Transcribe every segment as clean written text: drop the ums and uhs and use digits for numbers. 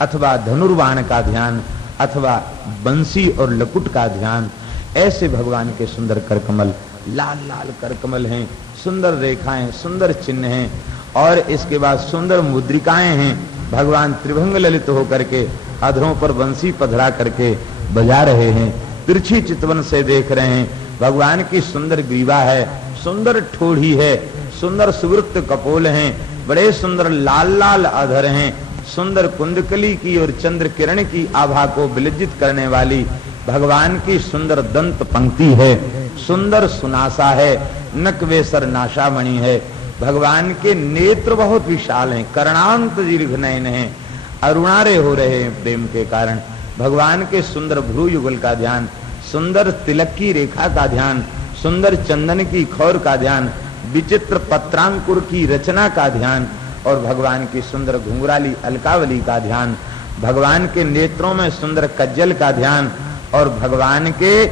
अथवा धनुर्बाण का ध्यान, अथवा बंसी और लकुट का ध्यान। ऐसे भगवान के सुंदर करकमल, लाल लाल करकमल हैं, सुंदर रेखाएं, सुंदर चिन्ह हैं, और इसके बाद सुंदर मुद्रिकाएं हैं। भगवान त्रिभंग ललित होकर के अधरों पर बंसी पधरा करके बजा रहे हैं, तिरछी चितवन से देख रहे हैं। भगवान की सुंदर ग्रीवा है, सुंदर ठोड़ी है, सुंदर सुवृत्त कपोल हैं, बड़े सुंदर लाल लाल अधर हैं, सुंदर कुंडकली की और चंद्र किरण की आभा को विलज्जित करने वाली भगवान की सुंदर दंत पंक्ति है, सुंदर सुनासा है, नकवेसर नाशामणि है। भगवान के नेत्र बहुत विशाल हैं, कर्णांत दीर्घ नयन हैं, अरुणारे हो रहे हैं प्रेम के कारण। भगवान के सुंदर भ्रू युगल का ध्यान, सुंदर तिलक की रेखा का ध्यान, सुंदर चंदन की खौर का ध्यान, विचित्र पत्रांकुर की रचना का ध्यान, और भगवान की सुंदर घुंघराली अलकावली का ध्यान, भगवान के नेत्रों में सुंदर कज्जल का ध्यान, और भगवान के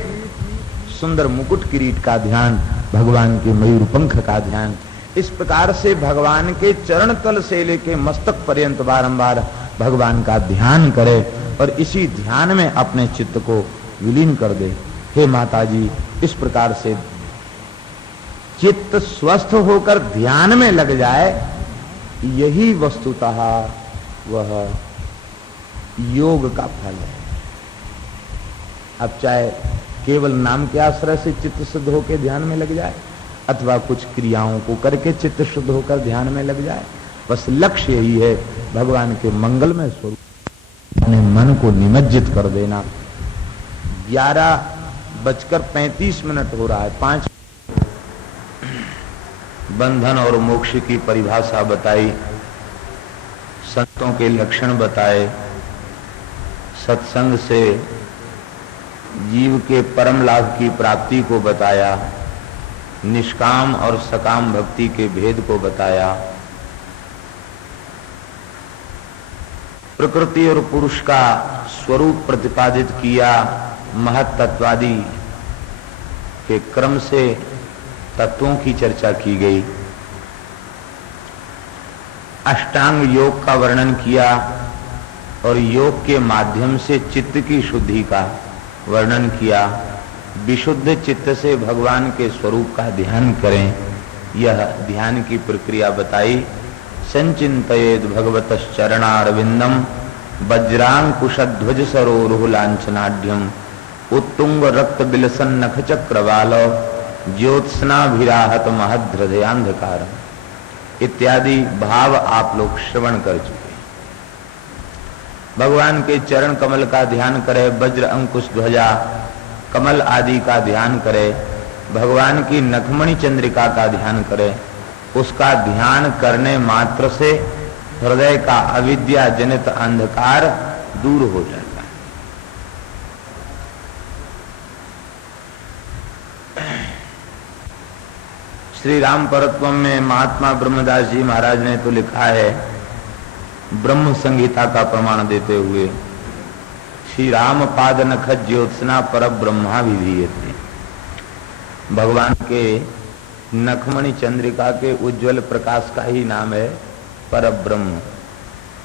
सुंदर मुकुट किरीट का ध्यान, भगवान के मयूर पंख का ध्यान। इस प्रकार से भगवान के चरण तल से लेके मस्तक पर्यंत बारंबार भगवान का ध्यान करे और इसी ध्यान में अपने चित्त को विलीन कर दे। हे माता जी, इस प्रकार से चित्त स्वस्थ होकर ध्यान में लग जाए, यही वस्तुतः वह योग का फल है। अब चाहे केवल नाम के आश्रय से चित्त शुद्ध होकर ध्यान में लग जाए, अथवा कुछ क्रियाओं को करके चित्त शुद्ध होकर ध्यान में लग जाए, बस लक्ष्य यही है भगवान के मंगलमय स्वरूप अपने मन को निमज्जित कर देना। 11:35 हो रहा है, 5 बंधन और मोक्ष की परिभाषा बताई, संतों के लक्षण बताए, सत्संग से जीव के परम लाभ की प्राप्ति को बताया, निष्काम और सकाम भक्ति के भेद को बताया, प्रकृति और पुरुष का स्वरूप प्रतिपादित किया, महत्त्वादी के क्रम से तत्वों की चर्चा की गई, अष्टांग योग का वर्णन किया और योग के माध्यम से चित्त की शुद्धि का वर्णन किया। विशुद्ध चित्त से भगवान के स्वरूप का ध्यान करें, यह ध्यान की प्रक्रिया बताई। संचिंतयेद भगवतश्चरणारविंदम वज्रांकुशध्वज सरोरुह लांछनाढ्यम उत्तुंग रक्त बिलसन नख चक्रवाल ज्योत्स्नाभिराहत महद्हृदयांधकार इत्यादि भाव आप लोग श्रवण कर चुके। भगवान के चरण कमल का ध्यान करे, वज्र अंकुश ध्वजा कमल आदि का ध्यान करे, भगवान की नखमणि चंद्रिका का ध्यान करे। उसका ध्यान करने मात्र से हृदय का अविद्या जनित अंधकार दूर हो जाता है। श्री राम परत्वम में महात्मा ब्रह्मदास जी महाराज ने तो लिखा है, ब्रह्म संहिता का प्रमाण देते हुए, श्री राम पाद नख ज्योत्सना पर ब्रह्मा विधीयते। भगवान के नखमणि चंद्रिका के उज्जवल प्रकाश का ही नाम है पर ब्रह्म।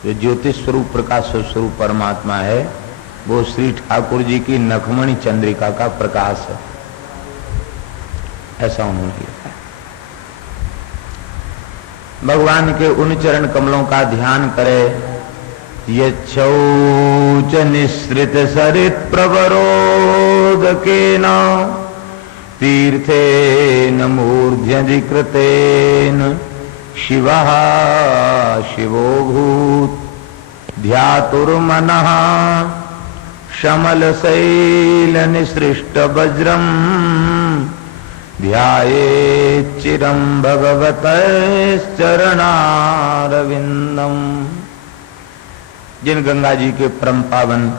जो ज्योतिष स्वरूप प्रकाश स्वरूप परमात्मा है, वो श्री ठाकुर जी की नखमणि चंद्रिका का प्रकाश है, ऐसा उन्होंने लिखा है। भगवान के उन चरण कमलों का ध्यान करे। यच्छौच निःसृत सरित प्रवरोदकेन तीर्थेन मूर्ध्यधिकृतेन शिवः शिवोऽभूत् ध्यातुर्मनः शमलशैलनिसृष्टवज्रम् ध्यायेच्चिरं भगवतश्चरणारविन्दम्। जिन गंगा जी के परम पावन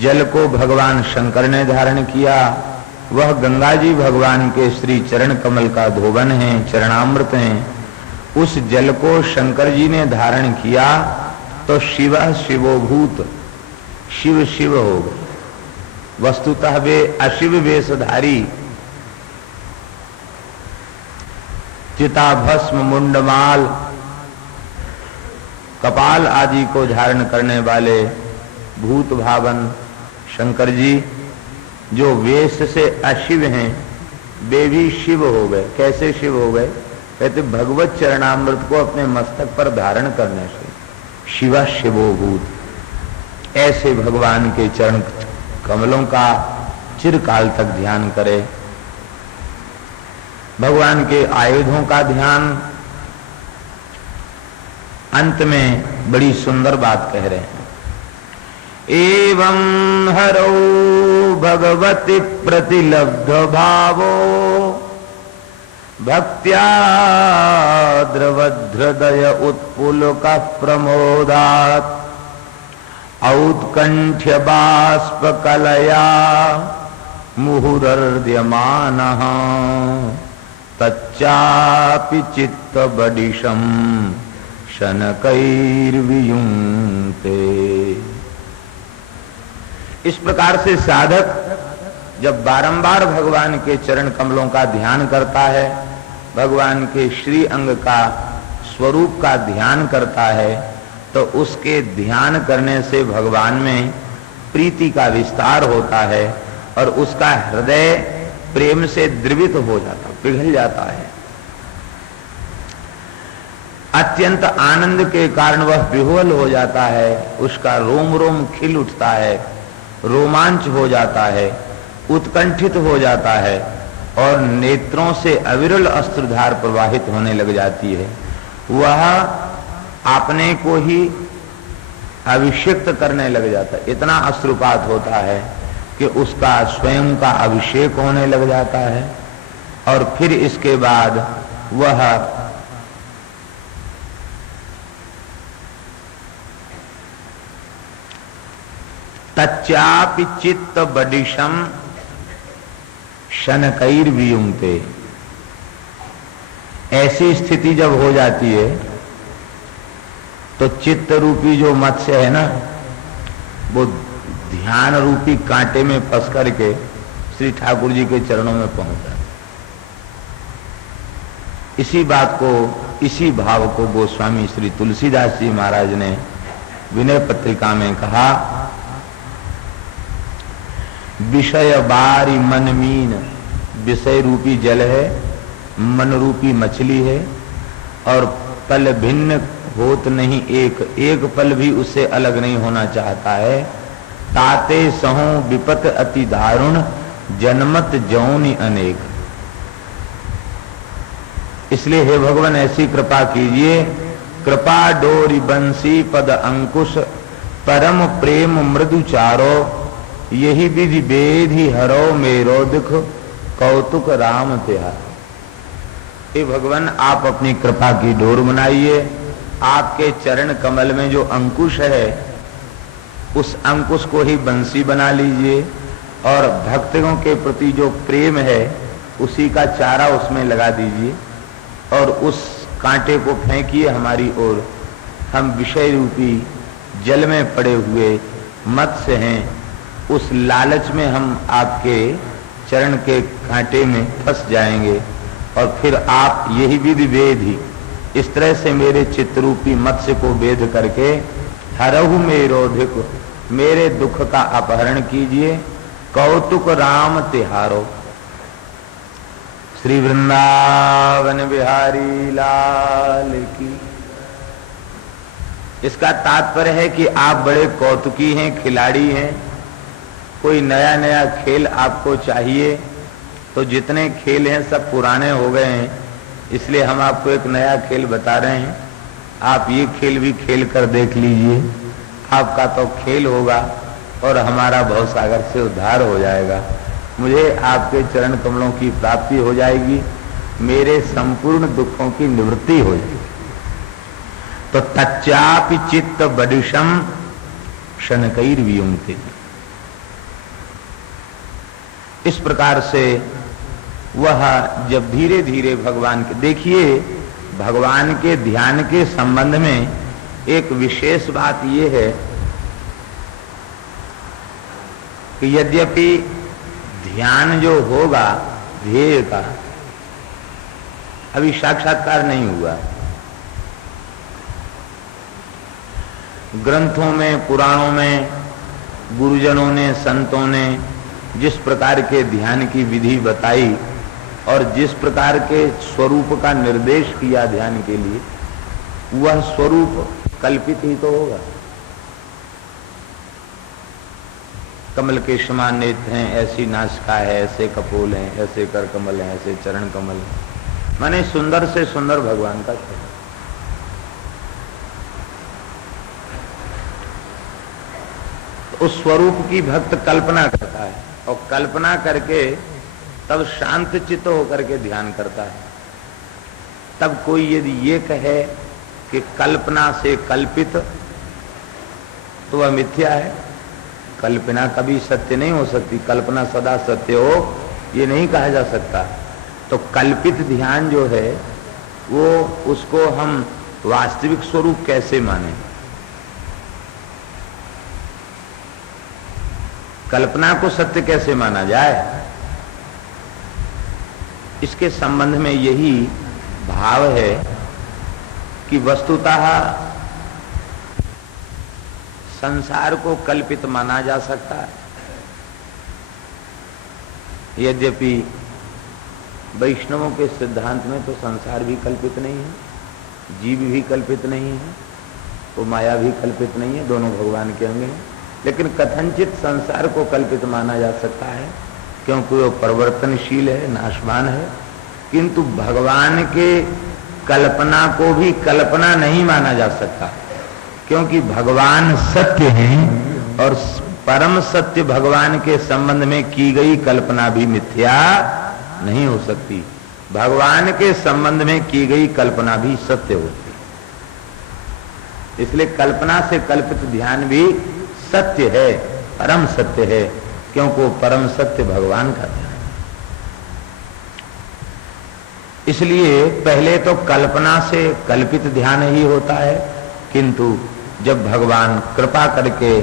जल को भगवान शंकर ने धारण किया, वह गंगा जी भगवान के श्री चरण कमल का धोवन है, चरणामृत हैं। उस जल को शंकर जी ने धारण किया तो शिव शिवोभूत, शिव शिव हो गए। वस्तुतः वे अशिव वेशधारी, चिता भस्म मुंडमाल कपाल आदि को धारण करने वाले भूत भावन शंकर जी, जो वेश से अशिव हैं, वे भी शिव हो गए। कैसे शिव हो गए? कहते भगवत चरणामृत को अपने मस्तक पर धारण करने से शिवा शिवो भूत। ऐसे भगवान के चरण कमलों का चिरकाल तक ध्यान करे। भगवान के आयुधों का ध्यान। अंत में बड़ी सुंदर बात कह रहे हैं, एवं हरौ भगवति प्रतिलब्ध भावो भक्त्या द्रवधृदय उत्पुलक प्रमोदात् औत्कंठ्य बाष्प कलया मुहुरर्द्यमानः तच्चापि चित्त बडिशं शनकैर्वियुङ्क्ते। इस प्रकार से साधक जब बारंबार भगवान के चरण कमलों का ध्यान करता है, भगवान के श्री अंग का स्वरूप का ध्यान करता है, तो उसके ध्यान करने से भगवान में प्रीति का विस्तार होता है और उसका हृदय प्रेम से द्रवित हो जाता, पिघल जाता है। अत्यंत आनंद के कारण वह विह्वल हो जाता है, उसका रोम रोम खिल उठता है, रोमांच हो जाता है, उत्कंठित हो जाता है और नेत्रों से अविरल अश्रुधार प्रवाहित होने लग जाती है। वह अपने को ही अभिषेक्त करने लग जाता है। इतना अश्रुपात होता है कि उसका स्वयं का अभिषेक होने लग जाता है और फिर इसके बाद वह तच्चापि चित्त बडिशम शनकैर्वियुङ्क्ते। ऐसी स्थिति जब हो जाती है तो चित्त रूपी जो मत्स्य है ना, वो ध्यान रूपी कांटे में फंस करके श्री ठाकुर जी के चरणों में पहुंच जाता। इसी बात को, इसी भाव को गोस्वामी श्री तुलसीदास जी महाराज ने विनय पत्रिका में कहा, विषय बारी मन मीन। विषय रूपी जल है, मन रूपी मछली है और पल भिन्न होत नहीं, एक पल भी उससे अलग नहीं होना चाहता है। ताते सहो विपत अति दारुण जन्मत जौनि अनेक। इसलिए हे भगवान ऐसी कृपा कीजिए, कृपा डोरी बंसी पद अंकुश परम प्रेम मृदु चारो यही विधि बेधि हरो मेरो दुख कौतुक राम तिहार। हे भगवान आप अपनी कृपा की डोर बनाइए। आपके चरण कमल में जो अंकुश है उस अंकुश को ही बंसी बना लीजिए और भक्तों के प्रति जो प्रेम है उसी का चारा उसमें लगा दीजिए और उस कांटे को फेंकिए हमारी ओर। हम विषय रूपी जल में पड़े हुए मत्स्य हैं, उस लालच में हम आपके चरण के कांटे में फंस जाएंगे और फिर आप यही विधि वेधि इस तरह से मेरे चित्तरूपी मत्स्य को वेध करके हरहु मेरो दुख, मेरे दुख का अपहरण कीजिए। कौतुक राम तिहारो। श्री वृंदावन बिहारी लाल की। इसका तात्पर्य है कि आप बड़े कौतुकी हैं, खिलाड़ी हैं। कोई नया नया खेल आपको चाहिए तो जितने खेल हैं सब पुराने हो गए हैं, इसलिए हम आपको एक नया खेल बता रहे हैं। आप ये खेल भी खेल कर देख लीजिए, आपका तो खेल होगा और हमारा भवसागर से उद्धार हो जाएगा। मुझे आपके चरण कमलों की प्राप्ति हो जाएगी, मेरे संपूर्ण दुखों की निवृत्ति हो जाएगी। तो तच्चापि चित्त बडिशम शनकैर्वियुङ्क्ते। इस प्रकार से वह जब धीरे धीरे भगवान के, देखिए भगवान के ध्यान के संबंध में एक विशेष बात यह है कि यद्यपि ध्यान जो होगा ध्येय का अभी साक्षात्कार नहीं हुआ, ग्रंथों में, पुराणों में गुरुजनों ने, संतों ने जिस प्रकार के ध्यान की विधि बताई और जिस प्रकार के स्वरूप का निर्देश किया ध्यान के लिए, वह स्वरूप कल्पित ही तो होगा। कमल के समान नेत्र हैं, ऐसी नासिका है, ऐसे कपोल हैं, ऐसे कर कमल हैं, ऐसे चरण कमल हैं, माने सुंदर से सुंदर भगवान का स्वरूप। उस स्वरूप की भक्त कल्पना करता है और कल्पना करके तब शांत चित्त होकर के ध्यान करता है। तब कोई यदि ये कहे कि कल्पना से कल्पित, तो वह मिथ्या है। कल्पना कभी सत्य नहीं हो सकती, कल्पना सदा सत्य हो ये नहीं कहा जा सकता। तो कल्पित ध्यान जो है वो, उसको हम वास्तविक स्वरूप कैसे माने? कल्पना को सत्य कैसे माना जाए? इसके संबंध में यही भाव है कि वस्तुतः संसार को कल्पित माना जा सकता है। यद्यपि वैष्णवों के सिद्धांत में तो संसार भी कल्पित नहीं है, जीव भी कल्पित नहीं है, तो माया भी कल्पित नहीं है, दोनों भगवान के अंग हैं। लेकिन कथनचित संसार को कल्पित माना जा सकता है क्योंकि वो परिवर्तनशील है, नाशवान है। किंतु भगवान के कल्पना को भी कल्पना नहीं माना जा सकता, क्योंकि भगवान सत्य हैं और परम सत्य भगवान के संबंध में की गई कल्पना भी मिथ्या नहीं हो सकती। भगवान के संबंध में की गई कल्पना भी सत्य होती। इसलिए कल्पना से कल्पित ध्यान भी सत्य है, परम सत्य है, क्योंकि वो परम सत्य भगवान का ध्यान। इसलिए पहले तो कल्पना से कल्पित ध्यान ही होता है, किंतु जब भगवान कृपा करके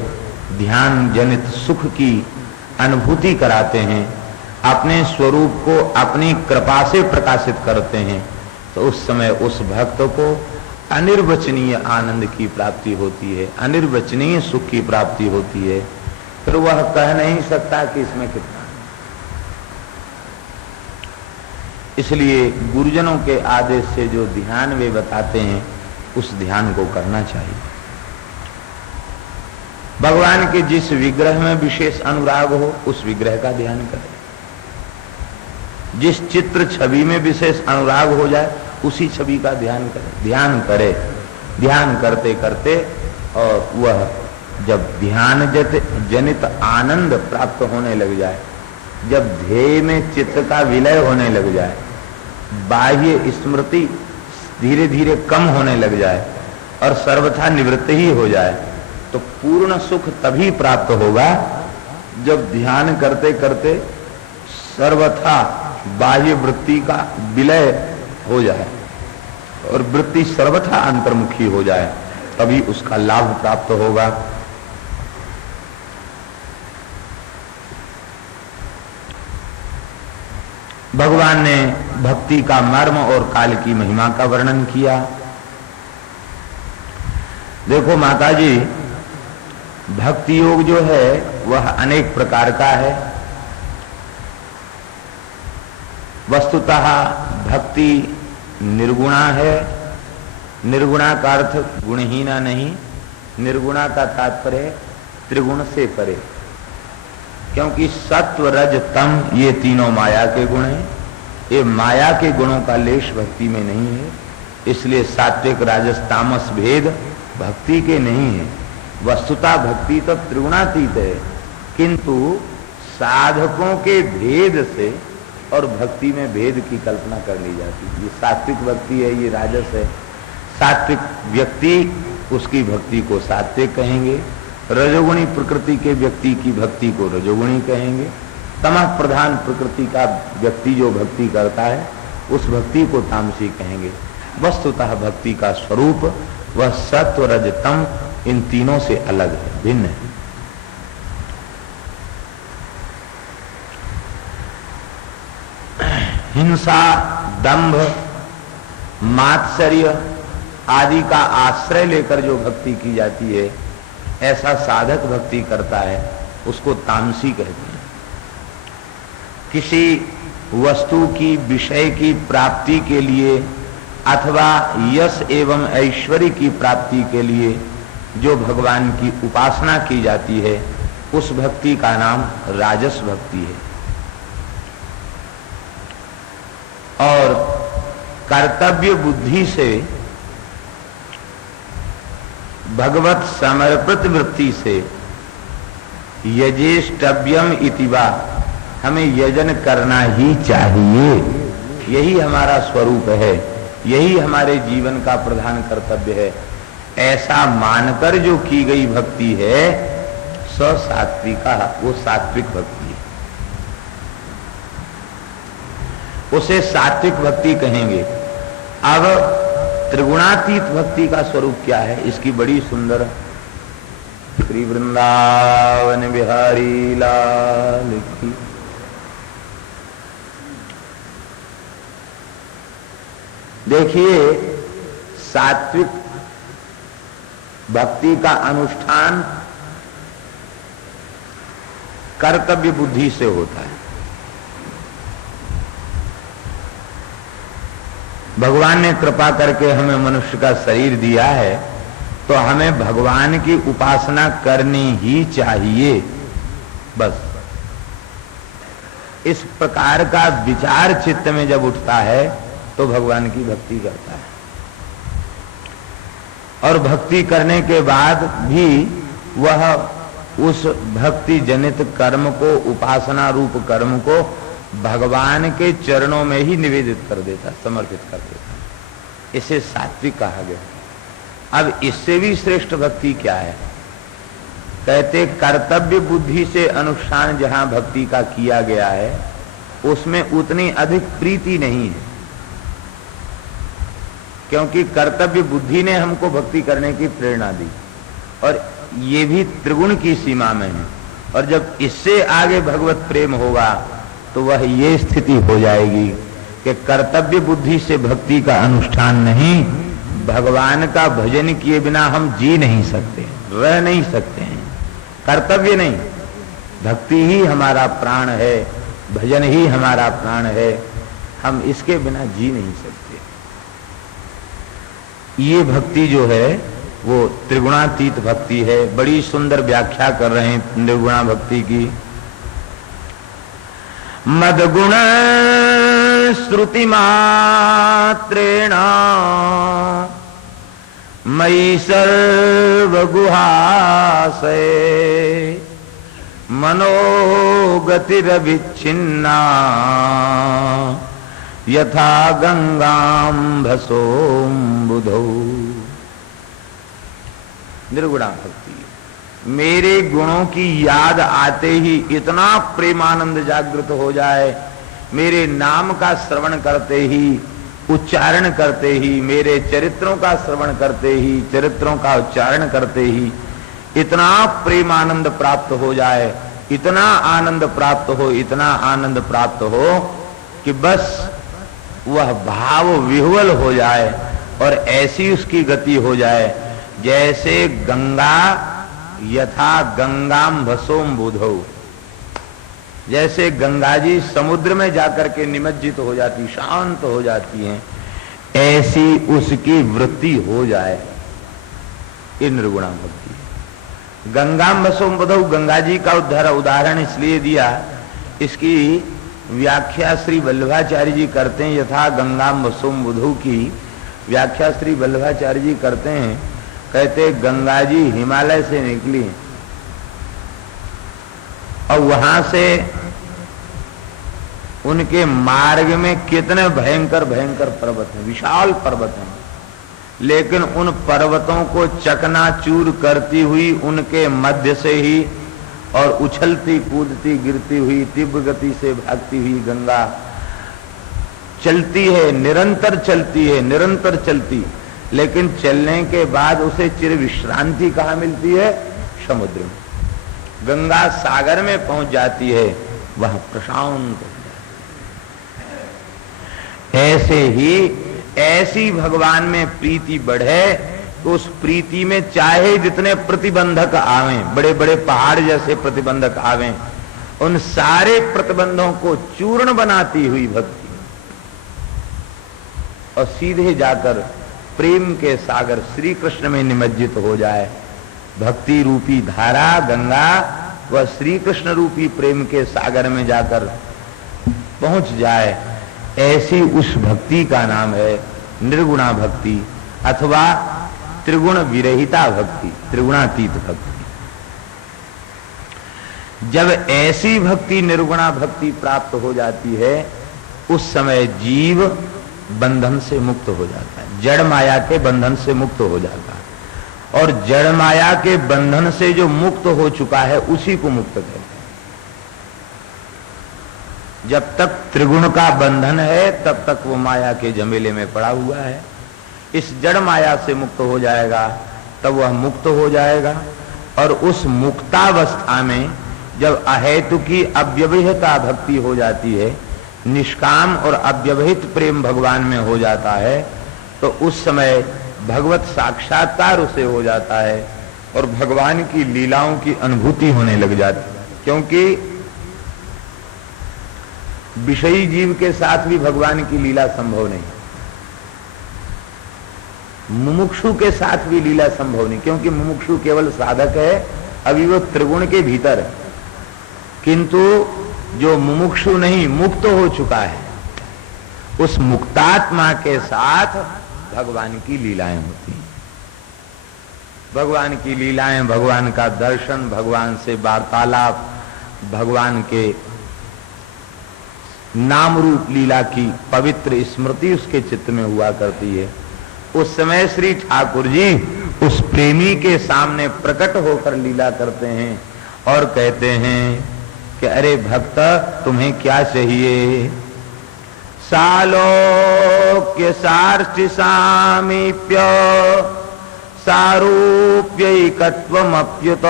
ध्यान जनित सुख की अनुभूति कराते हैं, अपने स्वरूप को अपनी कृपा से प्रकाशित करते हैं, तो उस समय उस भक्त को अनिर्वचनीय आनंद की प्राप्ति होती है, अनिर्वचनीय सुख की प्राप्ति होती है। फिर वह कह नहीं सकता कि इसमें कितना। इसलिए गुरुजनों के आदेश से जो ध्यान वे बताते हैं, उस ध्यान को करना चाहिए। भगवान के जिस विग्रह में विशेष अनुराग हो, उस विग्रह का ध्यान करें। जिस चित्र छवि में विशेष अनुराग हो जाए, उसी छवि का ध्येय करे। ध्यान करते करते और वह जब ध्यान जनित आनंद प्राप्त होने लग जाए, जब ध्येय में चित्त का विलय होने लग जाए, बाह्य स्मृति धीरे धीरे कम होने लग जाए और सर्वथा निवृत्त ही हो जाए, तो पूर्ण सुख तभी प्राप्त होगा जब ध्यान करते करते सर्वथा बाह्य वृत्ति का विलय हो जाए और वृत्ति सर्वथा अंतर्मुखी हो जाए, तभी उसका लाभ प्राप्त होगा। भगवान ने भक्ति का मर्म और काल की महिमा का वर्णन किया। देखो माता जी, भक्ति योग जो है वह अनेक प्रकार का है। वस्तुतः भक्ति निर्गुणा है। निर्गुणा का अर्थ गुणहीना नहीं, निर्गुणा का तात्पर्य त्रिगुण से परे, क्योंकि सत्व रज तम ये तीनों माया के गुण हैं। ये माया के गुणों का लेश भक्ति में नहीं है, इसलिए सात्विक राजस तामस भेद भक्ति के नहीं है। वस्तुतः भक्ति तो त्रिगुणातीत है, किंतु साधकों के भेद से और भक्ति में भेद की कल्पना कर ली जाती है। ये सात्विक भक्ति है, ये राजस है। सात्विक व्यक्ति उसकी भक्ति को सात्विक कहेंगे, रजोगुणी प्रकृति के व्यक्ति की भक्ति को रजोगुणी कहेंगे, तमः प्रधान प्रकृति का व्यक्ति जो भक्ति करता है उस भक्ति को तामसी कहेंगे। वस्तुतः भक्ति का स्वरूप वह सत्व रज तम इन तीनों से अलग है, भिन्न है। हिंसा, दंभ, मात्सर्य आदि का आश्रय लेकर जो भक्ति की जाती है, ऐसा साधक भक्ति करता है, उसको तामसी कहते हैं। किसी वस्तु की, विषय की प्राप्ति के लिए अथवा यश एवं ऐश्वर्य की प्राप्ति के लिए जो भगवान की उपासना की जाती है, उस भक्ति का नाम राजस भक्ति है। और कर्तव्य बुद्धि से, भगवत समर्पित वृत्ति से यजेष्टव्यम इतिवा, हमें यजन करना ही चाहिए। यही हमारा स्वरूप है, यही हमारे जीवन का प्रधान कर्तव्य है, ऐसा मानकर जो की गई भक्ति है स सात्विका, वो सात्विक भक्ति है। उसे सात्विक भक्ति कहेंगे। अब त्रिगुणातीत भक्ति का स्वरूप क्या है, इसकी बड़ी सुंदर श्री वृंदावन बिहारी लाल की। देखिए, सात्विक भक्ति का अनुष्ठान कर्तव्य बुद्धि से होता है। भगवान ने कृपा करके हमें मनुष्य का शरीर दिया है, तो हमें भगवान की उपासना करनी ही चाहिए। बस इस प्रकार का विचार चित्त में जब उठता है तो भगवान की भक्ति करता है। और भक्ति करने के बाद भी वह उस भक्ति जनित कर्म को, उपासना रूप कर्म को भगवान के चरणों में ही निवेदित कर देता, समर्पित कर देता। इसे सात्विक कहा गया। अब इससे भी श्रेष्ठ भक्ति क्या है? कहते कर्तव्य बुद्धि से अनुष्ठान जहां भक्ति का किया गया है, उसमें उतनी अधिक प्रीति नहीं है, क्योंकि कर्तव्य बुद्धि ने हमको भक्ति करने की प्रेरणा दी, और ये भी त्रिगुण की सीमा में है। और जब इससे आगे भगवत प्रेम होगा तो वह ये स्थिति हो जाएगी कि कर्तव्य बुद्धि से भक्ति का अनुष्ठान नहीं, भगवान का भजन किए बिना हम जी नहीं सकते, रह नहीं सकते हैं। कर्तव्य नहीं, भक्ति ही हमारा प्राण है, भजन ही हमारा प्राण है, हम इसके बिना जी नहीं सकते। ये भक्ति जो है वो त्रिगुणातीत भक्ति है। बड़ी सुंदर व्याख्या कर रहे हैं निर्गुणा भक्ति की। मदगुण श्रुति मात्रेण मयि सर्वगुहासये मनोगतिरविच्छिन्ना यथा गंगाम्भसोऽम्बुधौ। निर्गुणा भक्ति, मेरे गुणों की याद आते ही इतना प्रेमानंद जागृत हो जाए, मेरे नाम का श्रवण करते ही, उच्चारण करते ही, मेरे चरित्रों का श्रवण करते ही, चरित्रों का उच्चारण करते ही इतना प्रेमानंद प्राप्त हो जाए, इतना आनंद प्राप्त हो, इतना आनंद प्राप्त हो कि बस वह भाव विह्वल हो जाए और ऐसी उसकी गति हो जाए जैसे गंगा, यथा गंगाम भसोम बुधौ, जैसे गंगा जी समुद्र में जाकर के निमज्जित हो जाती, शांत हो जाती हैं, ऐसी उसकी वृत्ति हो जाए। ये निर्गुणा भक्ति है। गंगाम भसोम बुधौ, गंगा जी का उदाहरण इसलिए दिया, इसकी व्याख्या श्री वल्लभाचार्य जी करते हैं। यथा गंगाम भसोम बुधौ की व्याख्या श्री वल्लभाचार्य जी करते हैं। कहते गंगा जी हिमालय से निकली और वहां से उनके मार्ग में कितने भयंकर भयंकर पर्वत हैं, विशाल पर्वत हैं, लेकिन उन पर्वतों को चकनाचूर करती हुई उनके मध्य से ही और उछलती कूदती गिरती हुई तीव्र गति से भागती हुई गंगा चलती है, निरंतर चलती है, निरंतर चलती, लेकिन चलने के बाद उसे चिर विश्रांति कहाँ मिलती है? समुद्र में। गंगा सागर में पहुंच जाती है, वह प्रशांत हो जाती है। ऐसे ही ऐसी भगवान में प्रीति बढ़े तो उस प्रीति में चाहे जितने प्रतिबंधक आवें, बड़े बड़े पहाड़ जैसे प्रतिबंधक आवें, उन सारे प्रतिबंधों को चूर्ण बनाती हुई भक्ति और सीधे जाकर प्रेम के सागर श्री कृष्ण में निमज्जित हो जाए। भक्ति रूपी धारा गंगा वह श्री कृष्ण रूपी प्रेम के सागर में जाकर पहुंच जाए। ऐसी उस भक्ति का नाम है निर्गुणा भक्ति अथवा त्रिगुण विरहिता भक्ति, त्रिगुणातीत भक्ति। जब ऐसी भक्ति निर्गुणा भक्ति प्राप्त हो जाती है उस समय जीव बंधन से मुक्त हो जाता है, जड़ माया के बंधन से मुक्त हो जाता है। और जड़ माया के बंधन से जो मुक्त हो चुका है उसी को मुक्त कहते हैं। जब तक त्रिगुण का बंधन है तब तक वो माया के झमेले में पड़ा हुआ है। इस जड़ माया से मुक्त हो जाएगा तब वह मुक्त हो जाएगा। और उस मुक्तावस्था में जब अहेतु की अव्यवहिता भक्ति हो जाती है, निष्काम और अव्यवहित प्रेम भगवान में हो जाता है, तो उस समय भगवत साक्षात्कार उसे हो जाता है और भगवान की लीलाओं की अनुभूति होने लग जाती है। क्योंकि विषयी जीव के साथ भी भगवान की लीला संभव नहीं, मुमुक्षु के साथ भी लीला संभव नहीं, क्योंकि मुमुक्षु केवल साधक है, अभी वो त्रिगुण के भीतर है। किंतु जो मुमुक्षु नहीं मुक्त हो चुका है, उस मुक्तात्मा के साथ भगवान की लीलाएं होती हैं। भगवान की लीलाएं, भगवान का दर्शन, भगवान से वार्तालाप, भगवान के नाम रूप लीला की पवित्र स्मृति उसके चित्त में हुआ करती है। उस समय श्री ठाकुर जी उस प्रेमी के सामने प्रकट होकर लीला करते हैं और कहते हैं कि अरे भक्त तुम्हें क्या चाहिए। सालोक्य सार्चि सामीप्य सारूप्यैकत्वमप्युत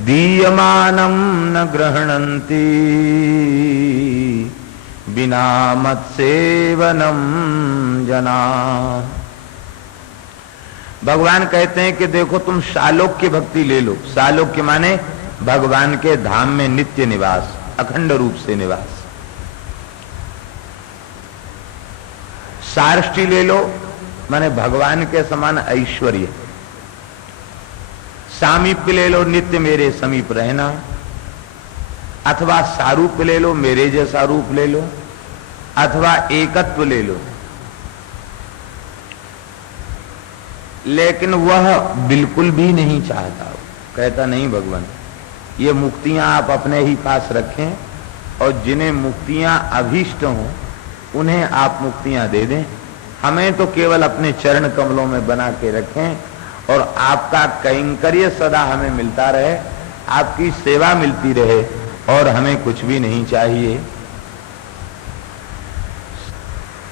दीयमानं न गृह्णन्ति बिना मत्सेवनम जना। भगवान कहते हैं कि देखो तुम सालोक्य भक्ति ले लो। सालोक्य माने भगवान के धाम में नित्य निवास, अखंड रूप से निवास। सार्ष्टि ले लो माने भगवान के समान ऐश्वर्य। सामीप्य ले लो, नित्य मेरे समीप रहना। अथवा सारूप ले लो, मेरे जैसा रूप ले लो। अथवा एकत्व ले लो। लेकिन वह बिल्कुल भी नहीं चाहता। कहता नहीं भगवान, ये मुक्तियां आप अपने ही पास रखें और जिन्हें मुक्तियां अभीष्ट हों उन्हें आप मुक्तियां दे दें। हमें तो केवल अपने चरण कमलों में बना के रखें और आपका कैंकर्य सदा हमें मिलता रहे, आपकी सेवा मिलती रहे और हमें कुछ भी नहीं चाहिए।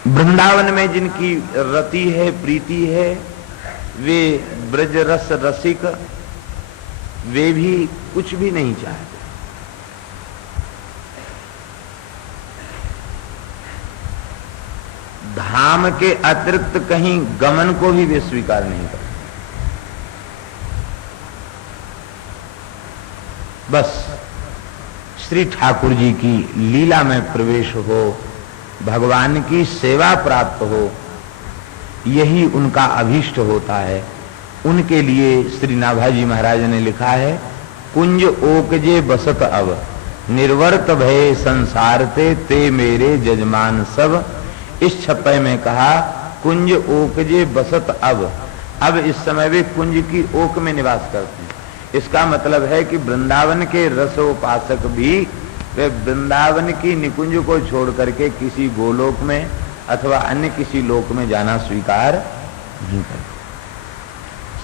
वृंदावन में जिनकी रति है, प्रीति है, वे ब्रज रस रसिक, वे भी कुछ भी नहीं चाहते। धाम के अतिरिक्त कहीं गमन को भी वे स्वीकार नहीं करते। बस श्री ठाकुर जी की लीला में प्रवेश हो, भगवान की सेवा प्राप्त हो, यही उनका अभीष्ट होता है। उनके लिए श्री नाभाजी महाराज ने लिखा है, कुंज ओकजे बसत अब निर्वर्त भय संसार ते मेरे जजमान सब। इस छप्पे में कहा कुंज ओकजे बसत अब इस समय वे कुंज की ओक में निवास करते हैं। इसका मतलब है कि वृंदावन के रसोपासक भी वे वृंदावन की निकुंज को छोड़ करके किसी गोलोक में अथवा अन्य किसी लोक में जाना स्वीकार नहीं करते।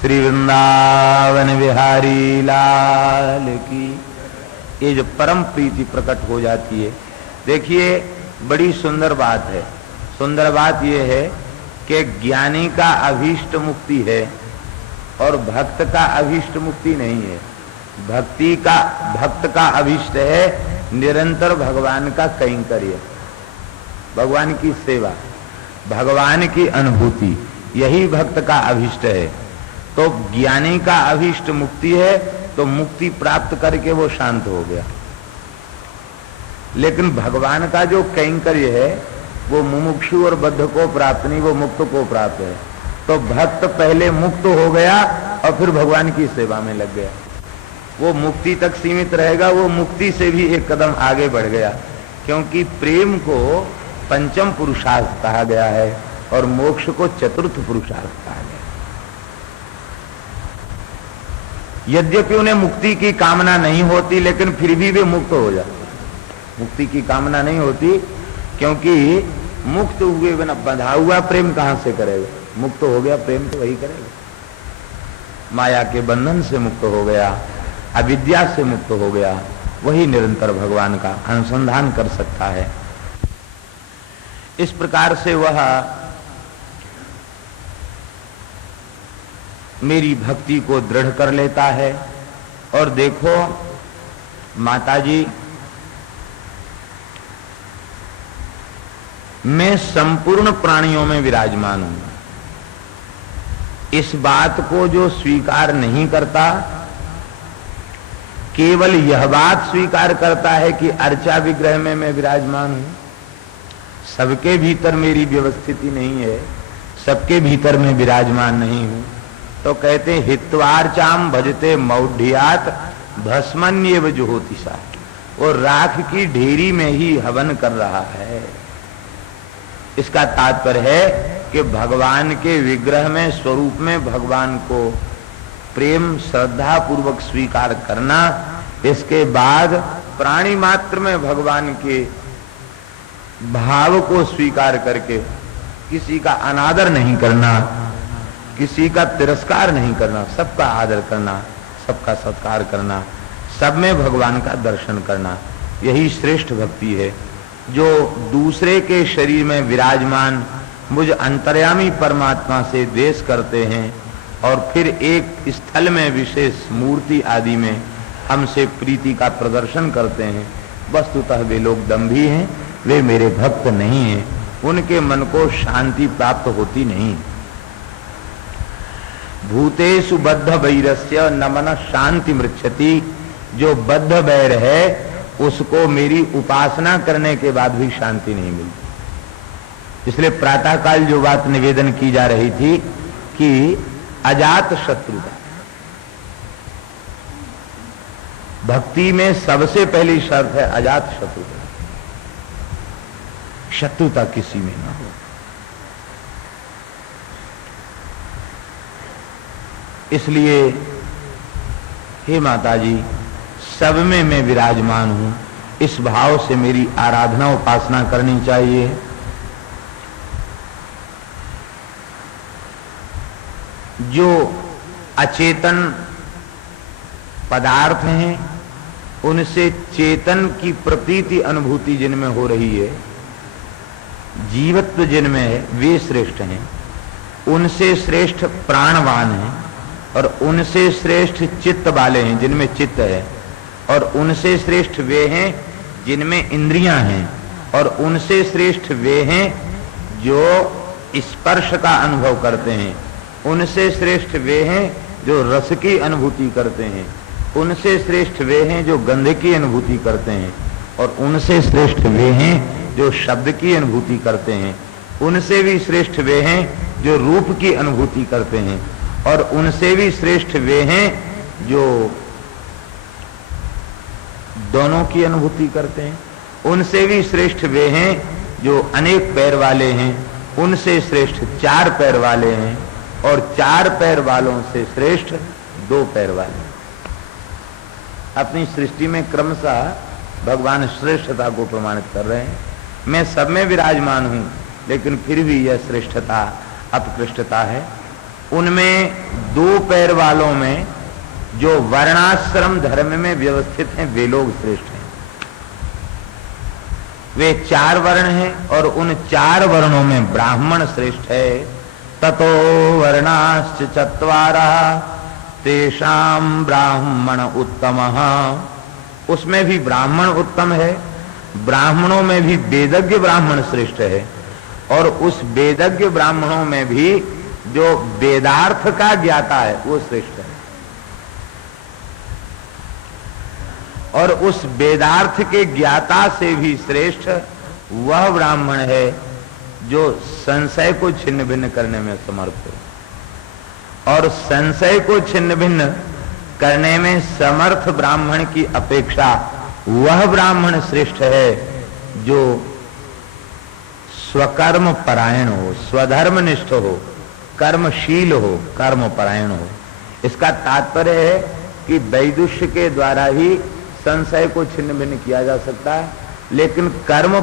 श्री वृंदावन बिहारी लाल की ये जो परम प्रीति प्रकट हो जाती है। देखिए बड़ी सुंदर बात है। सुंदर बात यह है कि ज्ञानी का अभीष्ट मुक्ति है और भक्त का अभीष्ट मुक्ति नहीं है। भक्त का अभीष्ट है निरंतर भगवान का कैंकर्य, भगवान की सेवा। भगवान की अनुभूति, यही भक्त का अभीष्ट है। तो ज्ञानी का अभीष्ट मुक्ति है, तो मुक्ति प्राप्त करके वो शांत हो गया। लेकिन भगवान का जो कैंकर्य है वो मुमुक्षु और बद्ध को प्राप्त नहीं, वो मुक्त को प्राप्त है। तो भक्त पहले मुक्त हो गया और फिर भगवान की सेवा में लग गया। वो मुक्ति तक सीमित रहेगा, वो मुक्ति से भी एक कदम आगे बढ़ गया, क्योंकि प्रेम को पंचम पुरुषार्थ कहा गया है और मोक्ष को चतुर्थ पुरुषार्थ कहा गया। यद्यपि उन्हें मुक्ति की कामना नहीं होती, लेकिन फिर भी वे मुक्त हो जाते। मुक्ति की कामना नहीं होती, क्योंकि मुक्त हुए बिना बंधा हुआ प्रेम कहां से करेगा। मुक्त हो गया प्रेम तो वही करेगा। माया के बंधन से मुक्त हो गया, अविद्या से मुक्त हो गया, वही निरंतर भगवान का अनुसंधान कर सकता है। इस प्रकार से वह मेरी भक्ति को दृढ़ कर लेता है। और देखो माताजी, मैं संपूर्ण प्राणियों में विराजमान हूं। इस बात को जो स्वीकार नहीं करता, केवल यह बात स्वीकार करता है कि अर्चा विग्रह में मैं विराजमान हूं, सबके भीतर मेरी व्यवस्थिति नहीं है, सबके भीतर मैं विराजमान नहीं हूं, तो कहते हित्वार्चाम भजते मौढ़्यात भस्मन्येव जुहोतिसा। वो राख की ढेरी में ही हवन कर रहा है। इसका तात्पर्य है कि भगवान के विग्रह में, स्वरूप में भगवान को प्रेम श्रद्धा पूर्वक स्वीकार करना, इसके बाद प्राणी मात्र में भगवान के भाव को स्वीकार करके किसी का अनादर नहीं करना, किसी का तिरस्कार नहीं करना, सबका आदर करना, सबका सत्कार करना, सब में भगवान का दर्शन करना, यही श्रेष्ठ भक्ति है। जो दूसरे के शरीर में विराजमान मुझ अंतर्यामी परमात्मा से द्वेष करते हैं और फिर एक स्थल में विशेष मूर्ति आदि में हमसे प्रीति का प्रदर्शन करते हैं, वस्तुतः वे लोग दंभी हैं, वे मेरे भक्त नहीं हैं, उनके मन को शांति प्राप्त होती नहीं। भूतेषु बद्ध वैरस्य न मन शांति मृच्छति। जो बद्ध बैर है उसको मेरी उपासना करने के बाद भी शांति नहीं मिलती। इसलिए प्रातःकाल जो बात निवेदन की जा रही थी कि अजात शत्रुता, भक्ति में सबसे पहली शर्त है अजात शत्रुता, शत्रुता किसी में ना हो। इसलिए हे माताजी, सब में मैं विराजमान हूं, इस भाव से मेरी आराधना उपासना करनी चाहिए। जो अचेतन पदार्थ हैं उनसे चेतन की प्रतीति अनुभूति जिनमें हो रही है, जीवत्व जिनमें है, वे श्रेष्ठ हैं। उनसे श्रेष्ठ प्राणवान हैं और उनसे श्रेष्ठ चित्त वाले हैं जिनमें चित्त है, और उनसे श्रेष्ठ वे हैं जिनमें इंद्रियां हैं, और उनसे श्रेष्ठ वे हैं जो स्पर्श का अनुभव करते हैं, उनसे श्रेष्ठ वे हैं जो रस की अनुभूति करते हैं, उनसे श्रेष्ठ वे हैं जो गंध की अनुभूति करते हैं, और उनसे श्रेष्ठ वे हैं जो शब्द की अनुभूति करते हैं, उनसे भी श्रेष्ठ वे हैं जो रूप की अनुभूति करते हैं, और उनसे भी श्रेष्ठ वे हैं जो दोनों की अनुभूति करते हैं, उनसे भी श्रेष्ठ वे हैं जो अनेक पैर वाले हैं, उनसे श्रेष्ठ चार पैर वाले हैं, और चार पैर वालों से श्रेष्ठ दो पैर वाले। अपनी सृष्टि में क्रमशः भगवान श्रेष्ठता को प्रमाणित कर रहे हैं। मैं सब में विराजमान हूं, लेकिन फिर भी यह श्रेष्ठता उत्कृष्टता है। उनमें दो पैर वालों में जो वर्णाश्रम धर्म में व्यवस्थित हैं वे लोग श्रेष्ठ हैं। वे चार वर्ण हैं और उन चार वर्णों में ब्राह्मण श्रेष्ठ है। ततो वर्णाश्च चत्वारः तेषां ब्राह्मण उत्तमः। उसमें भी ब्राह्मण उत्तम है, ब्राह्मणों में भी वेदज्ञ ब्राह्मण श्रेष्ठ है, और उस वेदज्ञ ब्राह्मणों में भी जो वेदार्थ का ज्ञाता है वो श्रेष्ठ है। और उस वेदार्थ के ज्ञाता से भी श्रेष्ठ वह ब्राह्मण है जो संशय को छिन्न भिन्न करने में समर्थ हो। और संशय को छिन्न भिन्न करने में समर्थ ब्राह्मण की अपेक्षा वह ब्राह्मण श्रेष्ठ है जो स्वकर्म परायण हो, स्वधर्मनिष्ठ हो, कर्मशील हो, कर्म परायण हो। इसका तात्पर्य है कि वैदुष्य के द्वारा ही संशय को छिन्न भिन्न किया जा सकता है, लेकिन कर्म